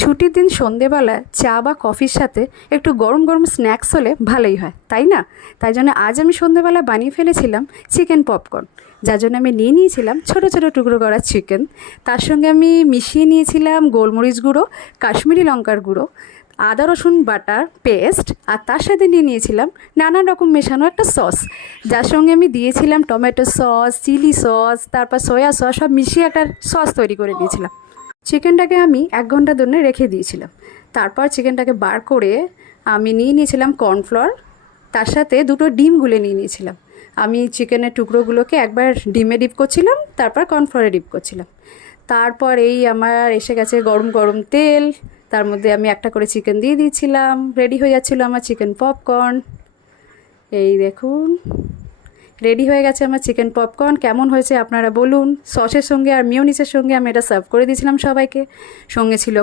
ছুটির দিন সন্ধেবেলা চা বা কফির সাথে একটু গরম গরম স্ন্যাক্স হলে ভালোই হয়, তাই না? তাই জন্য আজ আমি সন্ধেবেলা বানিয়ে ফেলেছিলাম চিকেন পপকর্ন। যার জন্য আমি নিয়ে নিয়েছিলাম ছোটো ছোটো টুকরো করা চিকেন। তার সঙ্গে আমি মিশিয়ে নিয়েছিলাম গোলমরিচ গুঁড়ো, কাশ্মীরি লঙ্কার গুঁড়ো, আদা রসুন বাটার পেস্ট, আর তার সাথে নিয়ে নিয়েছিলাম নানান রকম মেশানো একটা সস, যার সঙ্গে আমি দিয়েছিলাম টমেটো সস, চিলি সস, তারপর সয়া সস, সব মিশিয়ে একটা সস তৈরি করে নিয়েছিলাম। চিকেনটাকে আমি 1 ঘন্টা জন্য রেখে দিয়েছিলাম। তারপর চিকেনটাকে বার করে আমি নিয়ে নিয়েছিলাম কর্নফ্লোর, তার সাথে 2টো ডিম গুলে নিয়ে নিয়েছিলাম। আমি চিকেনের টুকরোগুলোকে একবার ডিমে ডিপ করছিলাম, তারপর কর্নফ্লোরে ডিপ করছিলাম। তারপর এই আমার এসে গেছে গরম গরম তেল, তার মধ্যে আমি একটা করে চিকেন দিয়ে দিয়েছিলাম। রেডি হয়ে যাচ্ছিলো আমার চিকেন পপকর্ন। এই দেখুন, রেডি হয়ে গেছে আমার চিকেন পপকর্ন। কেমন হয়েছে আপনারা বলুন। সসের সঙ্গে আর মিওনিসের সঙ্গে আমি এটা সার্ভ করে দিয়েছিলাম সবাইকে। সঙ্গে ছিল